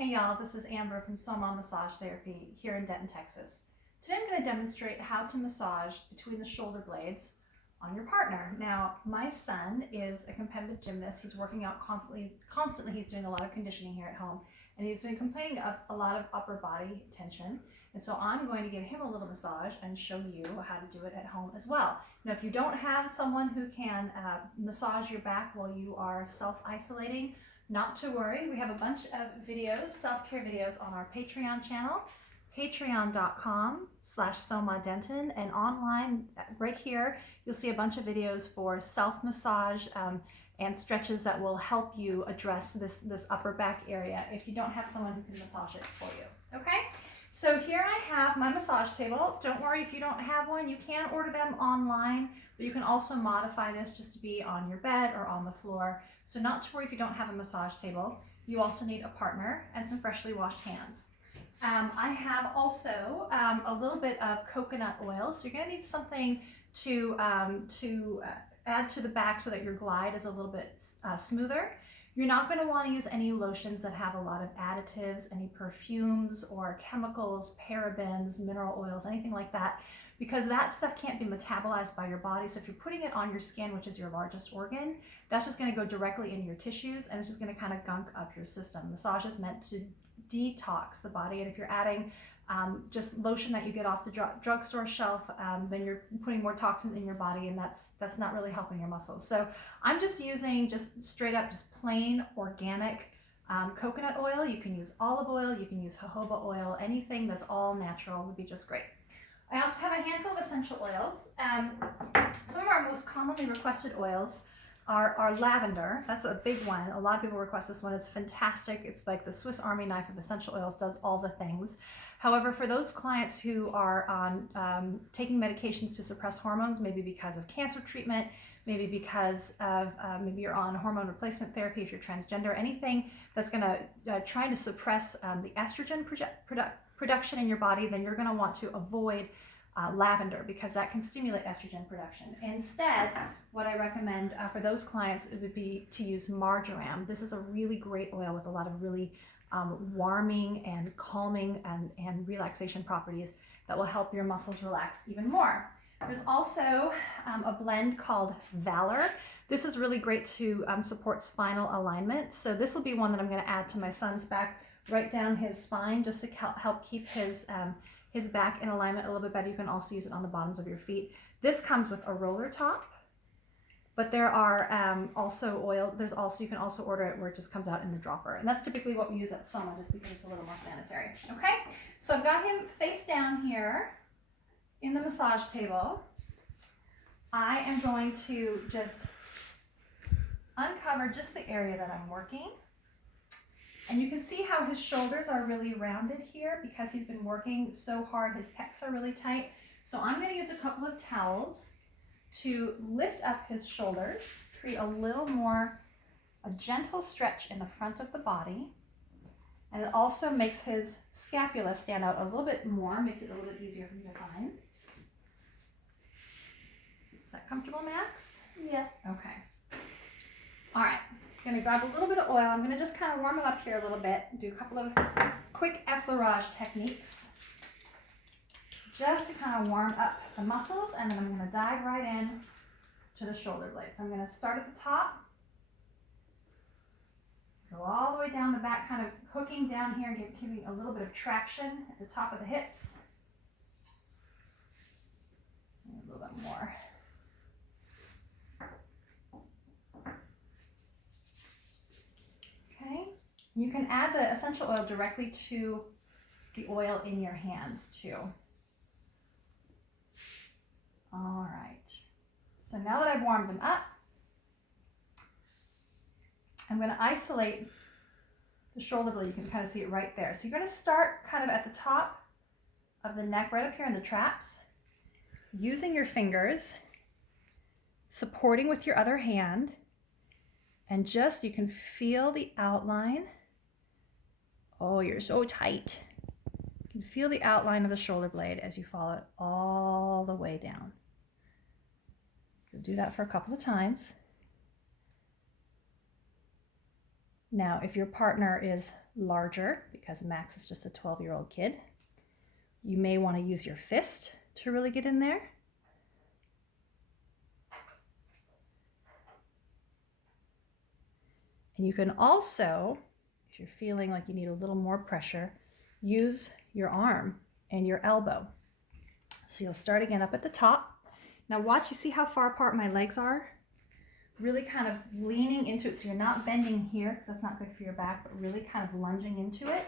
Hey y'all, this is Amber from Soma Massage Therapy here in Denton, Texas. Today I'm going to demonstrate how to massage between the shoulder blades on your partner. Now, my son is a competitive gymnast. He's working out constantly. He's doing a lot of conditioning here at home, and he's been complaining of a lot of upper body tension. And so I'm going to give him a little massage and show you how to do it at home as well. Now, if you don't have someone who can massage your back while you are self-isolating, not to worry, we have a bunch of videos, self-care videos on our Patreon channel, patreon.com/SomaDenton, and online right here, you'll see a bunch of videos for self-massage and stretches that will help you address this upper back area if you don't have someone who can massage it for you, okay? So here I have my massage table. Don't worry if you don't have one, you can order them online, but you can also modify this just to be on your bed or on the floor. So not to worry if you don't have a massage table. You also need a partner and some freshly washed hands. I have also a little bit of coconut oil. So you're gonna need something to add to the back so that your glide is a little bit smoother. You're not going to want to use any lotions that have a lot of additives, any perfumes or chemicals, parabens, mineral oils, anything like that, because that stuff can't be metabolized by your body. So if you're putting it on your skin, which is your largest organ, that's just going to go directly into your tissues and it's just going to kind of gunk up your system. Massage is meant to detox the body, and if you're adding just lotion that you get off the drugstore shelf, then you're putting more toxins in your body, and that's not really helping your muscles. So I'm just using just straight up, just plain organic coconut oil. You can use olive oil, you can use jojoba oil, anything that's all natural would be just great. I also have a handful of essential oils. Some of our most commonly requested oils are lavender. That's a big one. A lot of people request this one. It's fantastic. It's like the Swiss Army knife of essential oils, does all the things. However, for those clients who are on taking medications to suppress hormones, maybe because of cancer treatment, maybe because of maybe you're on hormone replacement therapy, if you're transgender, anything that's going to try to suppress the estrogen production in your body, then you're going to want to avoid lavender, because that can stimulate estrogen production. Instead, what I recommend for those clients, it would be to use marjoram. This is a really great oil with a lot of really warming and calming and relaxation properties that will help your muscles relax even more. There's also a blend called Valor. This is really great to support spinal alignment. So this will be one that I'm going to add to my son's back, right down his spine, just to help keep his back in alignment a little bit better. You can also use it on the bottoms of your feet. This comes with a roller top, but there are also oil. You can also order it where it just comes out in the dropper. And that's typically what we use at Soma, just because it's a little more sanitary. Okay, so I've got him face down here in the massage table. I am going to just uncover just the area that I'm working. And you can see how his shoulders are really rounded here because he's been working so hard. His pecs are really tight. So I'm going to use a couple of towels to lift up his shoulders, create a gentle stretch in the front of the body. And it also makes his scapula stand out a little bit more, makes it a little bit easier for you to find. Is that comfortable, Max? Yeah. Okay. All right. I'm going to grab a little bit of oil. I'm going to just kind of warm him up here a little bit, do a couple of quick effleurage techniques just to kind of warm up the muscles, and then I'm going to dive right in to the shoulder blades. So I'm going to start at the top, go all the way down the back, kind of hooking down here and giving a little bit of traction at the top of the hips. And a little bit more. Okay, you can add the essential oil directly to the oil in your hands too. All right, so now that I've warmed them up, I'm going to isolate the shoulder blade. You can kind of see it right there. So you're going to start kind of at the top of the neck, right up here in the traps, using your fingers, supporting with your other hand. And just, you can feel the outline. Oh, you're so tight. You can feel the outline of the shoulder blade as you follow it all the way down. You'll do that for a couple of times. Now, if your partner is larger, because Max is just a 12-year-old kid, you may want to use your fist to really get in there. And you can also, if you're feeling like you need a little more pressure, use your arm and your elbow. So you'll start again up at the top. Now watch, you see how far apart my legs are? Really kind of leaning into it, so you're not bending here, because that's not good for your back, but really kind of lunging into it.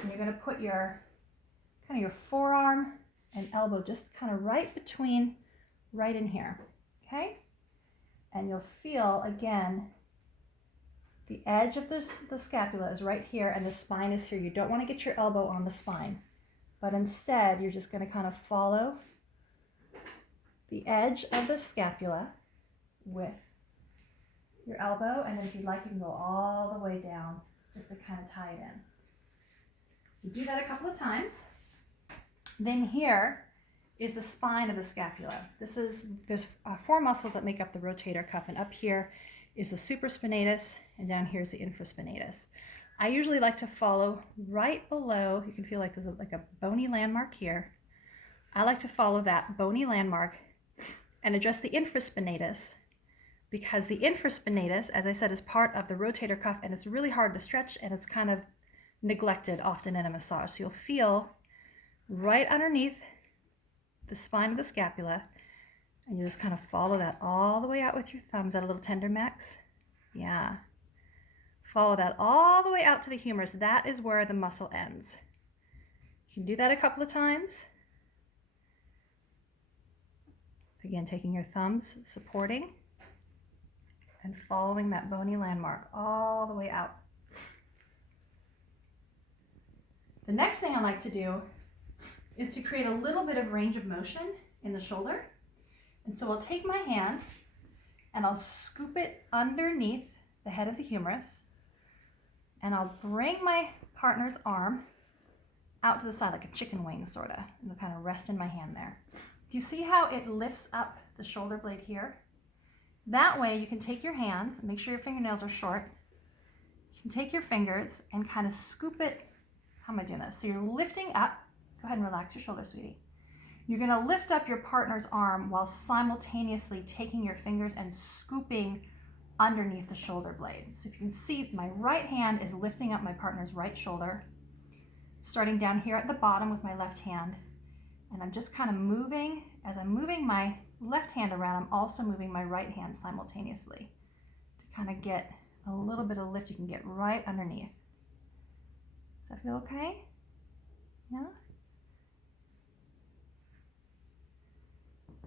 And you're going to put your kind of your forearm and elbow just kind of right between, right in here, okay? And you'll feel, again, the edge of the scapula is right here and the spine is here. You don't want to get your elbow on the spine, but instead you're just going to kind of follow the edge of the scapula with your elbow, and then if you'd like, you can go all the way down just to kind of tie it in. You do that a couple of times. Then here is the spine of the scapula. There's 4 muscles that make up the rotator cuff, and up here is the supraspinatus, and down here is the infraspinatus. I usually like to follow right below. You can feel like there's like a bony landmark here. I like to follow that bony landmark and address the infraspinatus, because the infraspinatus, as I said, is part of the rotator cuff, and it's really hard to stretch, and it's kind of neglected often in a massage. So you'll feel right underneath the spine of the scapula, and you just kind of follow that all the way out with your thumbs. Is that a little tender, Max? Yeah. Follow that all the way out to the humerus. That is where the muscle ends. You can do that a couple of times. Again, taking your thumbs, supporting, and following that bony landmark all the way out. The next thing I like to do is to create a little bit of range of motion in the shoulder. And so I'll take my hand and I'll scoop it underneath the head of the humerus, and I'll bring my partner's arm out to the side like a chicken wing, sort of, and it'll kind of rest in my hand there. Do you see how it lifts up the shoulder blade here? That way you can take your hands, make sure your fingernails are short. You can take your fingers and kind of scoop it. How am I doing this? So you're lifting up. Go ahead and relax your shoulder, sweetie. You're going to lift up your partner's arm while simultaneously taking your fingers and scooping underneath the shoulder blade. So if you can see, my right hand is lifting up my partner's right shoulder, starting down here at the bottom with my left hand. And I'm just kind of moving. As I'm moving my left hand around, I'm also moving my right hand simultaneously to kind of get a little bit of lift. You can get right underneath. Does that feel okay? Yeah?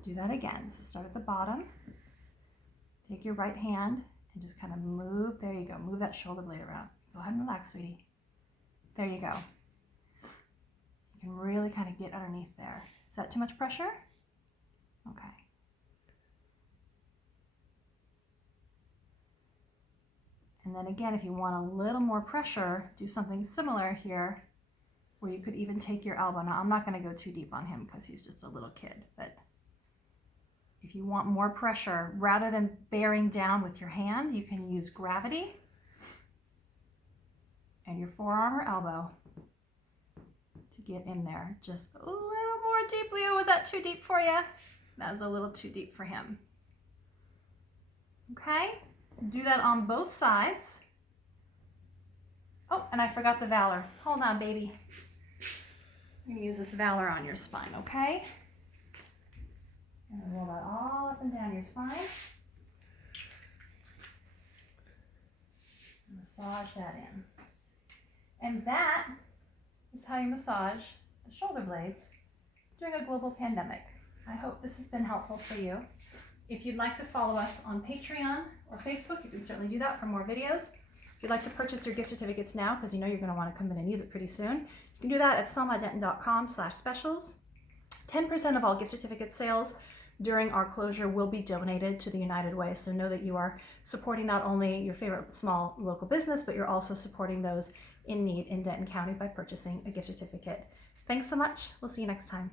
Do that again. So start at the bottom. Take your right hand and just kind of move. There you go. Move that shoulder blade around. Go ahead and relax, sweetie. There you go. You can really kind of get underneath there. Is that too much pressure? Okay. And then again, if you want a little more pressure, do something similar here, where you could even take your elbow. Now, I'm not going to go too deep on him because he's just a little kid, but if you want more pressure, rather than bearing down with your hand, you can use gravity and your forearm or elbow to get in there just a little more deeply. Oh, was that too deep for you? That was a little too deep for him. Okay, do that on both sides. Oh, and I forgot the Valor. Hold on, baby. I'm gonna use this Valor on your spine, okay? And roll that all up and down your spine. Massage that in. And that is how you massage the shoulder blades during a global pandemic. I hope this has been helpful for you. If you'd like to follow us on Patreon or Facebook, you can certainly do that for more videos. If you'd like to purchase your gift certificates now, because you know you're going to want to come in and use it pretty soon, you can do that at selmadenton.com/specials. 10% of all gift certificate sales during our closure will be donated to the United Way. So know that you are supporting not only your favorite small local business, but you're also supporting those in need in Denton County by purchasing a gift certificate. Thanks so much. We'll see you next time.